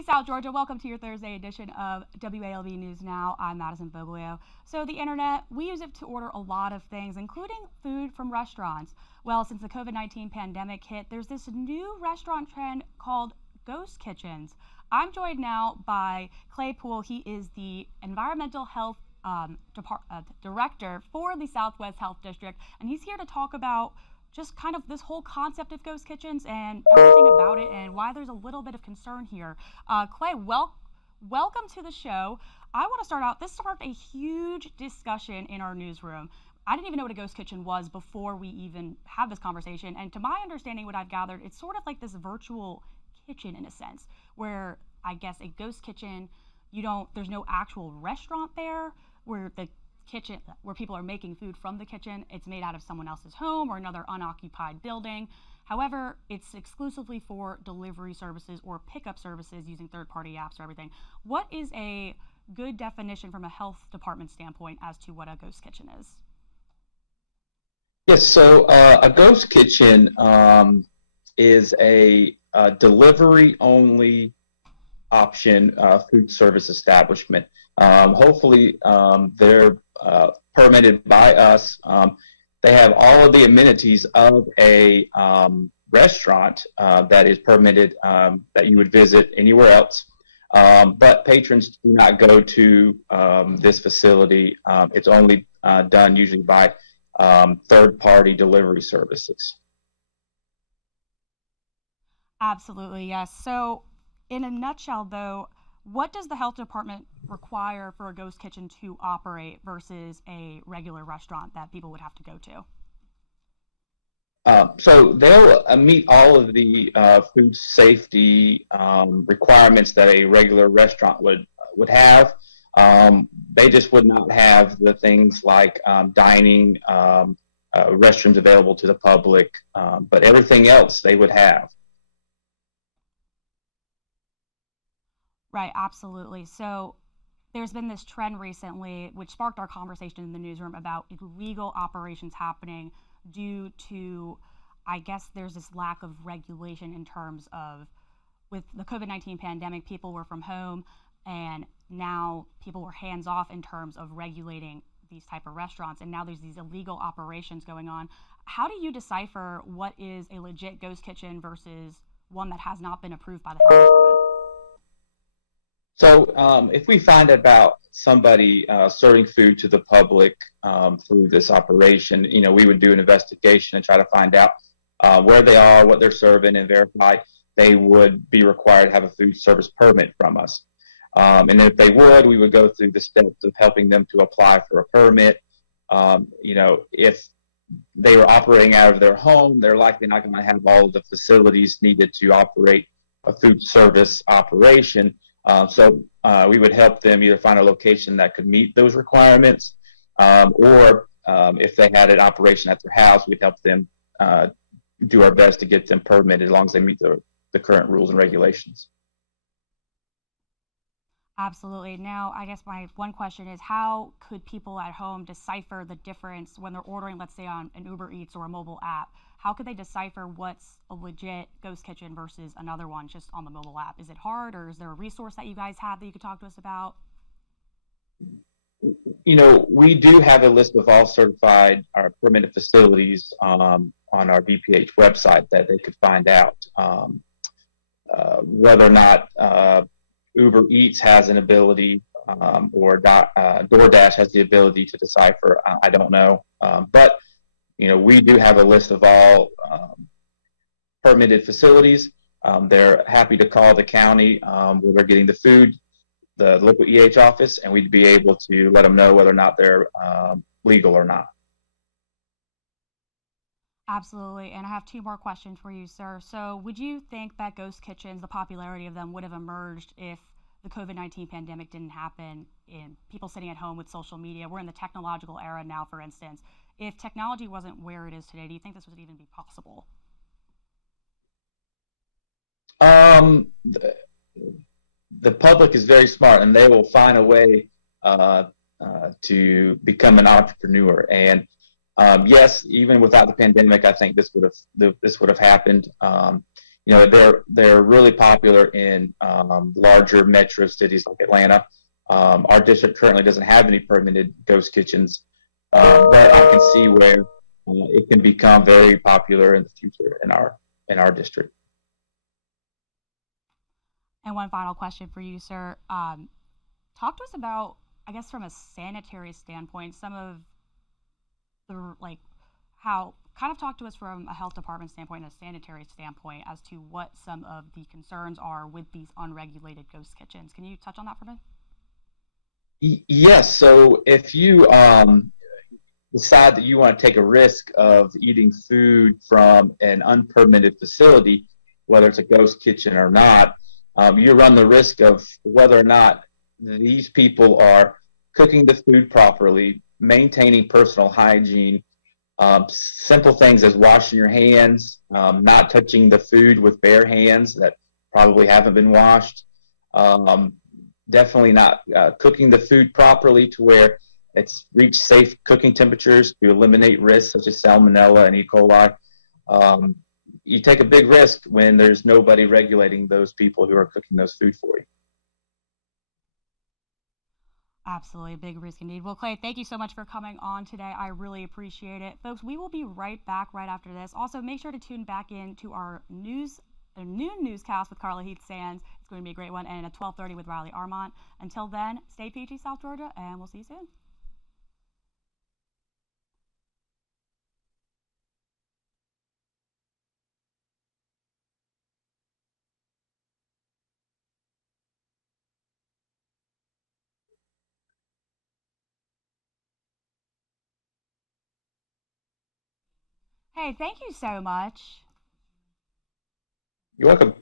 Hey, South Georgia, welcome to your Thursday edition of WALB News Now. I'm Madison Foglio. So, the internet, we use it to order a lot of things, including food from restaurants. Well, since the COVID-19 pandemic hit, there's this new restaurant trend called ghost kitchens. I'm joined now by Clay Poole. He is the Environmental Health Director for the Southwest Health District, and he's here to talk about just kind of this whole concept of ghost kitchens and everything about it and why there's a little bit of concern here. Clay, welcome to the show. I want to start out, this sparked a huge discussion in our newsroom. I didn't even know what a ghost kitchen was before we even had this conversation. And to my understanding, what I've gathered, it's sort of like this virtual kitchen in a sense, where I guess a ghost kitchen, there's no actual restaurant there, where the kitchen where people are making food from the kitchen. It's made out of someone else's home or another unoccupied building. However, it's exclusively for delivery services or pickup services using third-party apps or everything. What is a good definition from a health department standpoint as to what a ghost kitchen is? Yes, so a ghost kitchen is a delivery-only option food service establishment. Hopefully, they're permitted by us. They have all of the amenities of a restaurant that is permitted that you would visit anywhere else. But patrons do not go to this facility. It's only done usually by third-party delivery services. Absolutely, yes. So in a nutshell, though, what does the health department require for a ghost kitchen to operate versus a regular restaurant that people would have to go to? So they'll meet all of the food safety requirements that a regular restaurant would have. They just would not have the things like dining, restrooms available to the public, but everything else they would have. Right, absolutely. So there's been this trend recently, which sparked our conversation in the newsroom about illegal operations happening due to, I guess, there's this lack of regulation in terms of, with the COVID-19 pandemic, people were from home, and now people were hands off in terms of regulating these type of restaurants, and now there's these illegal operations going on. How do you decipher what is a legit ghost kitchen versus one that has not been approved by the health department? So if we find about somebody serving food to the public through this operation, we would do an investigation and try to find out where they are, what they're serving, and verify they would be required to have a food service permit from us. And if they would, we would go through the steps of helping them to apply for a permit. If they were operating out of their home, they're likely not going to have all of the facilities needed to operate a food service operation. So we would help them either find a location that could meet those requirements, or if they had an operation at their house, we'd help them do our best to get them permitted as long as they meet the current rules and regulations. Absolutely. Now, I guess my one question is, how could people at home decipher the difference when they're ordering, let's say, on an Uber Eats or a mobile app? How could they decipher what's a legit ghost kitchen versus another one just on the mobile app? Is it hard, or is there a resource that you guys have that you could talk to us about? We do have a list of all certified or permitted facilities on our VPH website that they could find out whether or not Uber Eats has an ability or DoorDash has the ability to decipher. I don't know. But we do have a list of all permitted facilities. They're happy to call the county where they're getting the food, the local EH office, and we'd be able to let them know whether or not they're legal or not. Absolutely. And I have two more questions for you, sir. So would you think that ghost kitchens, the popularity of them, would have emerged if the COVID-19 pandemic didn't happen, in people sitting at home with social media? We're in the technological era now, for instance. If technology wasn't where it is today, do you think this would even be possible? The public is very smart, and they will find a way to become an entrepreneur. And yes, even without the pandemic, I think this would have happened. they're really popular in larger metro cities like Atlanta. Our district currently doesn't have any permitted ghost kitchens, but I can see where it can become very popular in the future in our district. And one final question for you, sir. Talk to us about, I guess, from a sanitary standpoint, some of the like how kind of talk to us from a health department standpoint and a sanitary standpoint as to what some of the concerns are with these unregulated ghost kitchens. Can you touch on that for me? Yes. So if you decide that you want to take a risk of eating food from an unpermitted facility, whether it's a ghost kitchen or not, you run the risk of whether or not these people are cooking the food properly, maintaining personal hygiene, simple things as washing your hands, not touching the food with bare hands that probably haven't been washed, definitely not cooking the food properly to where it's reached safe cooking temperatures to eliminate risks such as salmonella and E. coli. You take a big risk when there's nobody regulating those people who are cooking those food for you. Absolutely, a big risk indeed. Well, Clay, thank you so much for coming on today. I really appreciate it. Folks, we will be right back right after this. Also, make sure to tune back in to our noon newscast with Carla Heath Sands. It's going to be a great one, and at 12:30 with Riley Armont. Until then, stay PG, South Georgia, and we'll see you soon. Hey, thank you so much. You're welcome.